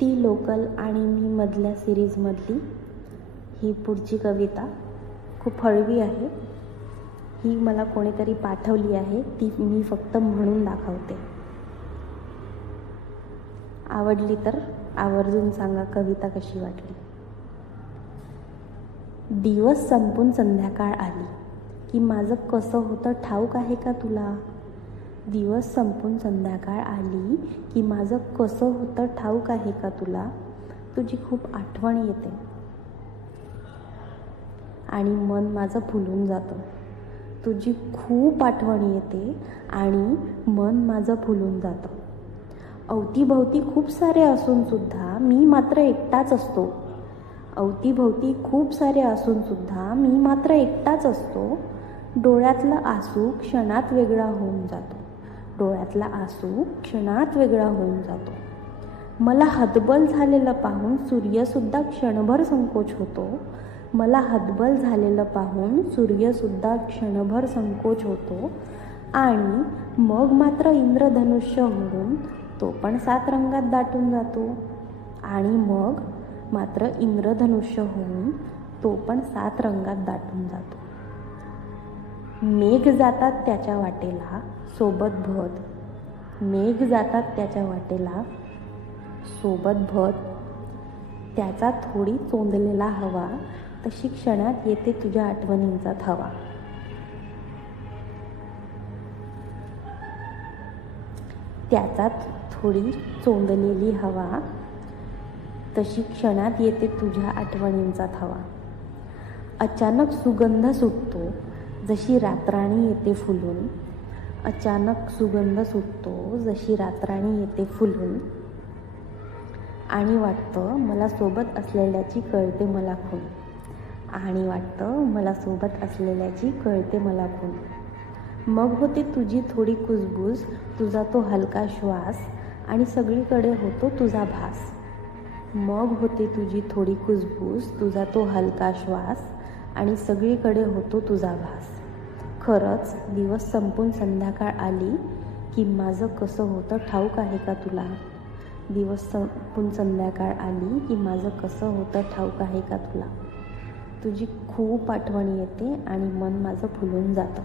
ती लोकल आणि मी मधल्या सिरीजमधली ही पुढची कविता खूप हळवी आहे. ही मला कोणीतरी पाठवली आहे, ती मी फक्त म्हणून दाखवते. आवडली तर आवर्जून सांगा कविता कशी वाटली. दिवस संपून संध्याकाळ आली की माझं कसं होतं ठाऊक आहे का तुला? दिवस संपून संध्याकाळ आली की माझं कसं होतं ठाऊक आहे का तुला? तुझी खूप आठवण येते आणि मन माझं फुलून जातं. तुझी खूप आठवण येते आणि मन माझं फुलून जातं. अवतीभवती खूप सारे असून सुद्धा मी मात्र एकटाच असतो. अवतीभवती खूप सारे असून सुद्धा मी मात्र एकटाच असतो. डोळ्यातलं आसू क्षणात वेगळा होऊन जातो. डोळ्यातला आसू क्षणात वेगळा होऊन जातो. मला हतबल झालेलं पाहून सूर्यसुद्धा क्षणभर संकोच होतो. मला हतबल झालेलं पाहून सूर्यसुद्धा क्षणभर संकोच होतो आणि मग मात्र इंद्रधनुष्य होऊन तो पण 7 रंगात दाटून जातो. आणि मग मात्र इंद्रधनुष्य होऊन तो पण 7 रंगात दाटून जातो. मेघ जातात त्याच्या वाटेला सोबत भद. मेघ जातात त्याच्या वाटेला सोबत भद. त्याचा थोडी चोंदलेला हवा तशी क्षणात येते तुझ्या आठवणींचा थवा. त्याचात थोडी चोंदलेली हवा तशी क्षणात येते तुझ्या आठवणींचा थवा. अचानक सुगंध सुटतो जशी रातराणी येते फुलून. अचानक सुगंध सुटतो जशी रातराणी येते फुलून. आणि वाटतं मला सोबत असलेल्याची कळते मला खूण. आणि वाटतं मला सोबत असलेल्याची कळते मला खूण. मग होते तुझी थोडी कुजबूज, तुझा तो हलका श्वास आणि सगळीकडे होतो तुझा भास. मग होते तुझी थोडी कुजबूज, तुझा तो हलका श्वास आणि सगळीकडे होतो तुझा भास. खरंच दिवस संपून संध्याकाळ आली की माझं कसं होतं ठाऊक आहे का तुला? दिवस संपून संध्याकाळ आली की माझं कसं होतं ठाऊक आहे का तुला? तुझी खूप आठवण येते आणि मन माझं फुलून जातं.